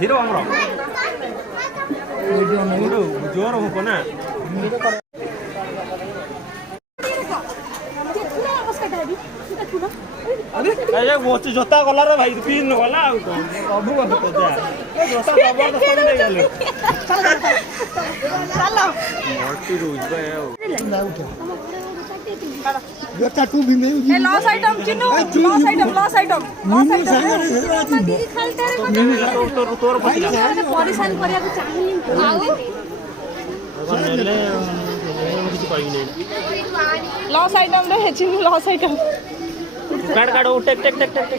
हिरो हाम्रो जोर हो ना अरे वो जोता गला रे भाई पिन गला सब को जा जोता जबरदस्त नहीं गले चलो मोटी रोज बे जोता तू भी में a loss item Chinnu loss item तोर परेशान करिया को चाहिनी आउ नेले किछ पाई नहीं लॉस आइटम रे चिन्नू लॉस आइटम काट काट take take take take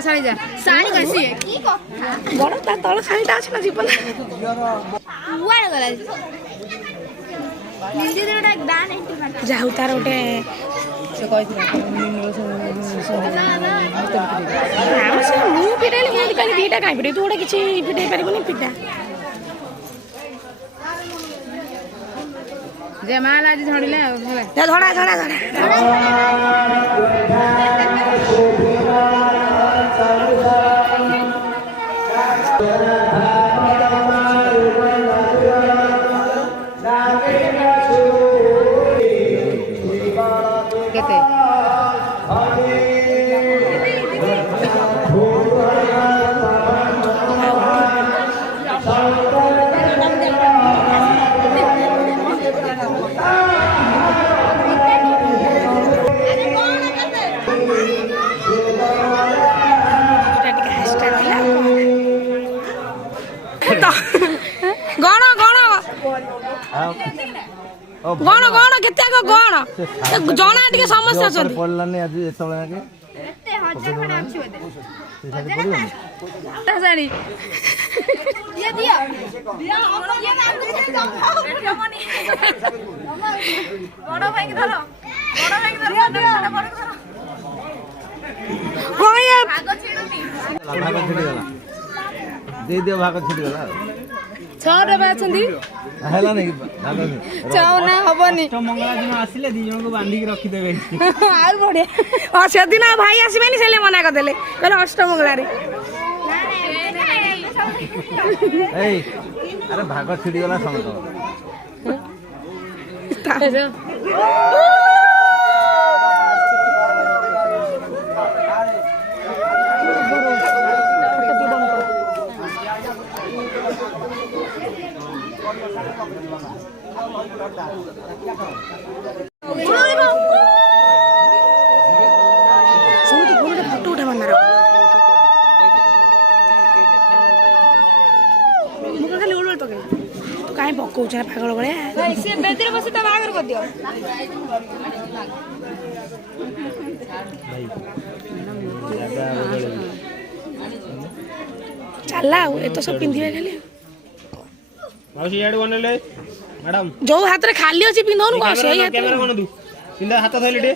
sari जा साड़ी कैसी है की को बड़ ता तळ साड़ीटा अछि ना जीवन उवाड़ गला निंदी देटा एक दान एंट्री मार जाऊ तार ओटे से कहथिरा ना ना हम से मु पिटेली मु काली दीटा काई पिटे तू ओटा किछि पिटे परिबोनी पिटा जे माल आज झड़िले धड़ा धड़ा धड़ा गण गण केते को गण जना टिके समस्या चली पड़लानी आज एतले आके एते हजार खडा अछि बोले साडी पड़ियो ता साडी ये दिया दिया हम ये नाम जमनी बड़ भाई के धरो भाग छिड़ी गला दे दियो भाग छिड़ी गला छरे बाछंदी हैला नहीं भाग चाव ना हबनी तो मंगला दिन आसिले दी जण को बांधी के रखी देबे आर बढ़िया से दिन भाई आसबेनी से मना कर देले कहले अष्टमंगला रे ए ଆରେ ଭାଗ ଛିଡ଼ିଗଲା ସମସ୍ତଙ୍କର। ଫଟୋ ଉଠା ମାମାର ମୁଁ ଖାଲି ଓଳ ପକେଇ ତୁ କାହିଁ ପକଉଛ ନା ପାଗଳ ଭଳିଆ ସେ ବେଦିରେ ବସି ତା ବାହାଘର କରିଦିଅ। ଚାଲ ଆଉ ଏ ତ ସବୁ ପିନ୍ଧିବେ ଖାଲି ମାଉସୀ ଇଆଡେ ବନେଇଲେ ମ୍ୟାଡାମ ଯୋଉ ହାତରେ ଖାଲି ଅଛି ପିନ୍ଧଉନୁ କଣ ସେଇ ହାତରେ କ୍ୟାମେରା ବନନ୍ତୁ ପିଲା ହାତ ଧଇଲେ ଟିକେ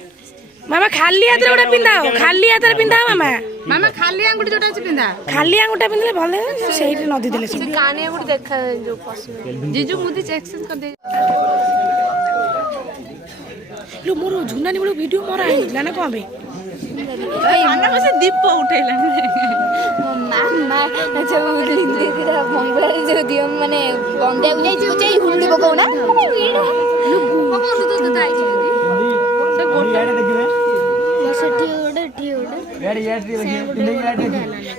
ମାମା ଖାଲି ହାତରେ ଗୋଟେ ପିନ୍ଧାଅ ଖାଲି ହାତରେ ପିନ୍ଧାଅ ମାମା ମାମା ଖାଲି ଆଙ୍ଗୁଠି ଯୋଉଟା ଅଛି ପିନ୍ଧା। ଖାଲି ଆଙ୍ଗୁଠା ପିନ୍ଧିଲେ ଭଲ ସେଇଠି ନଦୀ ଦେଲେ ସେ କାନି ଆଙ୍ଗୁଠି ଦେଖା ଯୋଉ ଜିଜୁ ମୁଦି ଏକ୍ସଚେଞ୍ଜ କରିଦେ। ମୋର ଝୁନାନି ବେଳୁ ଭିଡ଼ିଓ ମୋର ଆଣିଥିଲା ନା କଣ ପାଇଁ ସେ ଦୀପ ଉଠେଇଲାଣି ମଙ୍ଗଳରେ ଯୋଉ ଦିଅ ମାନେ ବନ୍ଦେଇବାକୁ ଯାଇଛି ଯାଇ ହୁଣ୍ଡି ପକଉନା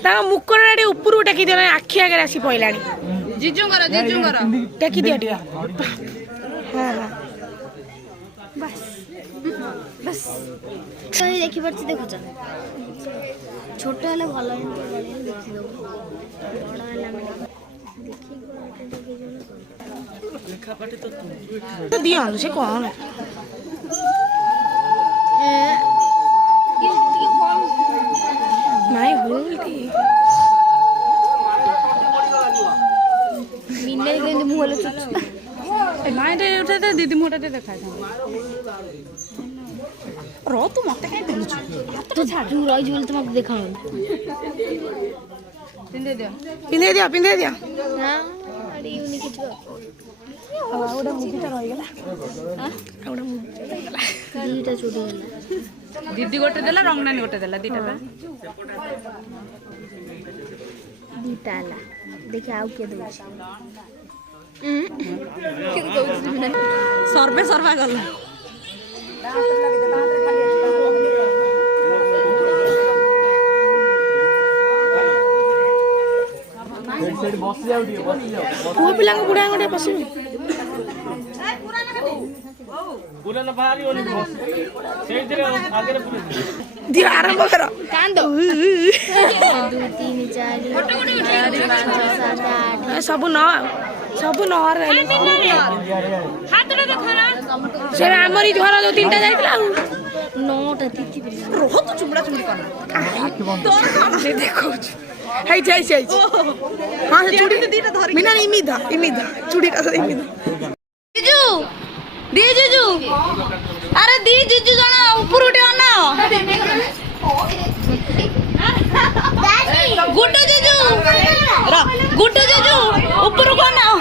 ତାଙ୍କ ମୁକଟ ଟିକେ ଉପରକୁ ଟେକି ଦିଅ ଆଖି ଆଗରେ ଆସି ପଇଲାଣି ଜିଜୁଙ୍କର ଟେକି ଦିଅ ଟିକେ ହଁ ଦେଖିପାରୁଛି ଦେଖୁଛ ଛୋଟ ହେଲେ ଭଲ ଦେଖିଦବୁ ବଡ଼ ହେଲା ଦିଅନ୍ତୁ ସେ କଣ ମାଇ ହୋଲ୍ଡି ମିନେ କେମିତି ମୁଁ ହେଲେ ଚୁଚୁ ନାଇଁ ଉଠେଇ ଦିଦି ମୁହଁଟା ଟିକେ ଦେଖାଇଥାନ୍ତି ର ତୁ ମତେ କାଇଁ ଦେଲୁଛୁ ତୁ ରହିଛୁ ବୋଲି ତ ମତେ ଦେଖାଉନି ପିନ୍ଧେଇ ଦିଅ ନା ୟୁନିକ୍ ହେଇଯିବ ଆଉ ଗୋଟେ ମୁଦିଟା ରହିଗଲା ଆଉ ଗୋଟେ ମୁଦି ଦିଟା ଚୁଡ଼ି ହେଲା ଦିଦି ଗୋଟେ ଦେଲା ରଙ୍ଗନାନୀ ଗୋଟେ ଦେଲା ଦିଟା ଦିଟା ହେଲା ଦେଖି ଆଉ କିଏ ଦଉଛି ସର୍ବେ ସର୍ବା ଗଲା ପୁଅ ପିଲାଙ୍କ ବୁଢ଼ା ଗୋଟେ ବସିବି ଦିଅ ଆରମ୍ଭ କର କାନ୍ଦ 2 3 4 ସବୁ ନ ସେ ଆମରି ଘର ଯୋଉ ତିନିଟା ଯାଇଥିଲା ଆଉ 9ଟା ତିଥି ରୋହ ତୁ ଚୁମଡ଼ା ଚୁମଡ଼ି କର ଦେଖଉଛୁ ହେଇଛି ହଁ ସେ ଚୁଡ଼ି ମିନା ଇମିଧା ଚୁଡ଼ିଟା ଇମିଧା ଜିଜୁ ଆରେ ଜିଜୁ ଜଣ ଉପରୁ ଟିକେ ଅନାଅ ଗୁଡୁ ଜିଜୁ ଉପରକୁ ଅନାଅ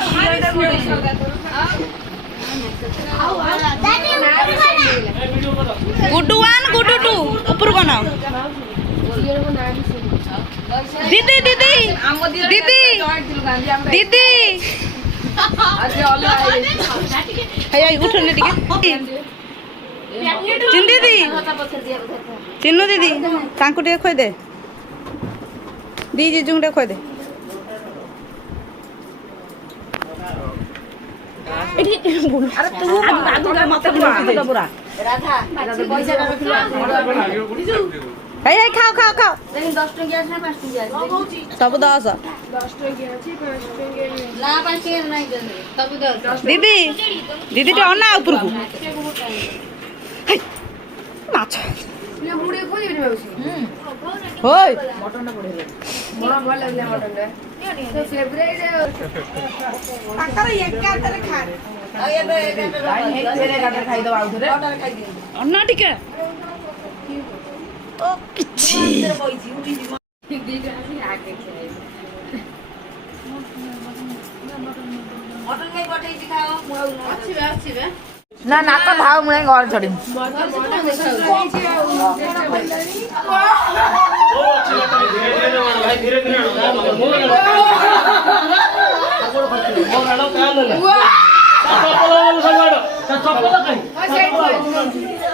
ଗୁଡୁ 1 ଗୁଡୁ 2 ଉପରକୁ ଅନାଅ ଦିଦି ଉଠୁନି ଟିକେ ଚିନୁ ଦିଦି ତାଙ୍କୁ ଟିକେ ଖୋଇଦେ ଦି ଜିଜୁଙ୍କୁ ଟିକେ ଖୋଇଦେ ଖାଅ ସବୁ 10 ଦିଦି ଟିକେ ଅନା ଉପରକୁ ମାଛ ହଇ ଅନା ଟିକେ କିଛି ନା ନାକ ଥାଉ ମୁଁ ଘରେ ଛାଡ଼ିବି ମ୍ୟାଡ଼ାମ କାହା ନେଲେ ଚପଲ ସବୁଆଡ ଚପଲ କାହିଁ